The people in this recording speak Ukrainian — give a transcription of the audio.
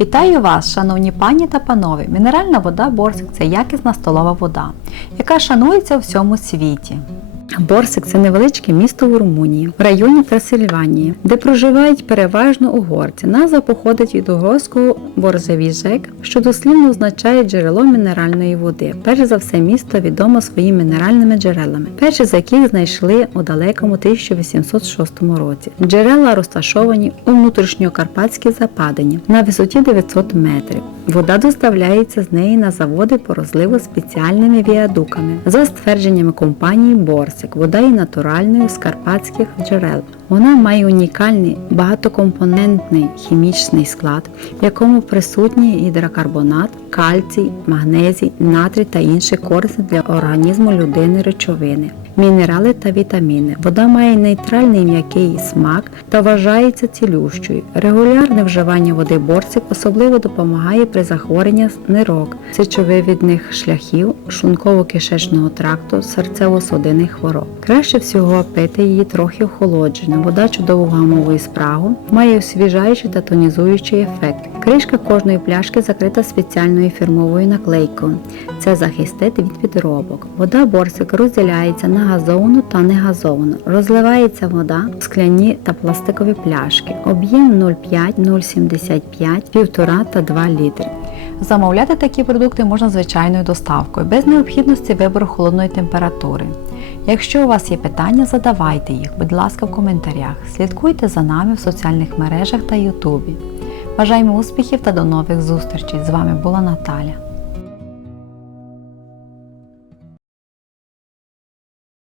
Вітаю вас, шановні пані та панове! Мінеральна вода Борсик це якісна столова вода, яка шанується у всьому світі. Борсик це невеличке місто в Румунії, в районі Трансильванії, де проживають переважно угорці. Назва походить від угорського борзевіжек, що дослівно означає джерело мінеральної води. Перш за все, місто відомо своїми мінеральними джерелами, перші з яких знайшли у далекому 1806 році. Джерела розташовані у внутрішньокарпатській западині на висоті 900 метрів. Вода доставляється з неї на заводи по розливу спеціальними віадуками. За ствердженнями компанії Борсик, вода є натуральною з карпатських джерел. Вона має унікальний багатокомпонентний хімічний склад, в якому присутній гідрокарбонат, кальцій, магнезій, натрій та інші корисні для організму людини речовини. Мінерали та вітаміни. Вода має нейтральний м'який смак та вважається цілющою. Регулярне вживання води борсик особливо допомагає при захворюванні нирок, сечовивідних шляхів, шлунково-кишечного тракту, серцево-судинних хвороб. Краще всього пити її трохи охолоджену. Вода чудово вгамовує спрагу, має освіжаючий та тонізуючий ефект. Кришка кожної пляшки закрита спеціальною фірмовою наклейкою. Це захистить від підробок. Вода борсик розділяється на газовану та негазовану. Розливається вода в скляні та пластикові пляшки. Об'єм 0,5, 0,75, 1,5 та 2 літри. Замовляти такі продукти можна звичайною доставкою, без необхідності вибору холодної температури. Якщо у вас є питання, задавайте їх, будь ласка, в коментарях. Слідкуйте за нами в соціальних мережах та Ютубі. Бажаємо успіхів та до нових зустрічей! З вами була Наталя.